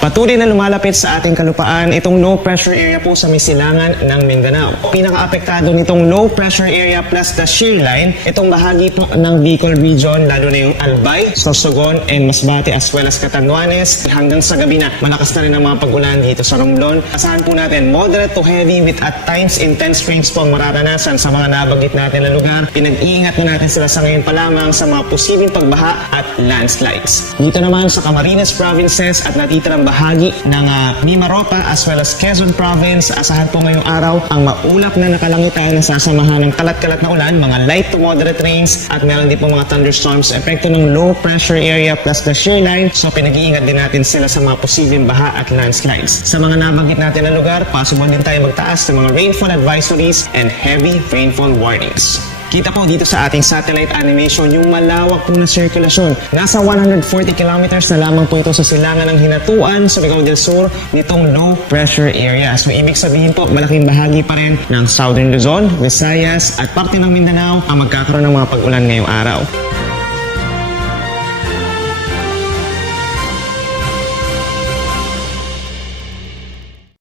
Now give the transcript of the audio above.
Patuloy na lumalapit sa ating kalupaan itong low pressure area po sa may silangan ng Mindanao. Pinaka-apektado nitong low pressure area plus the shear line, itong bahagi po ng Bicol region, lalo na yung Albay, Sorsogon, and Masbate as well as Catanduanes. Hanggang sa gabi na, malakas na rin ang mga pag-ulan dito sa Romblon. Asahan po natin moderate to heavy with at times intense rains po ang mararanasan sa mga nabanggit natin na lugar. Pinag-iingat na natin sila sa ngayon pa lamang sa mga posibleng pagbaha at landslides. Dito naman sa Camarines Provinces at natitirang bahagi ng uh, Mimaropa as well as Quezon Province, asahan po ngayong araw ang maulap na nakalangitan na sasamahan ng kalat-kalat na ulan, mga light to moderate rains at meron din po mga thunderstorms epekto ng low pressure area plus the shear line. So pinag-iingat din natin sila sa mga posibleng baha at landslides. Sa mga nabanggit natin na lugar, possible din tayo magtaas ng mga rainfall advisories and heavy rainfall warnings. Kita po dito sa ating satellite animation yung malawak po na sirkulasyon. Nasa 140 kilometers na lamang po ito sa silangan ng Hinatuan sa Bicol del Sur nitong low pressure area. So ibig sabihin po, malaking bahagi pa rin ng Southern Luzon, Visayas at parte ng Mindanao ang magkakaroon ng mga pag-ulan ngayong araw.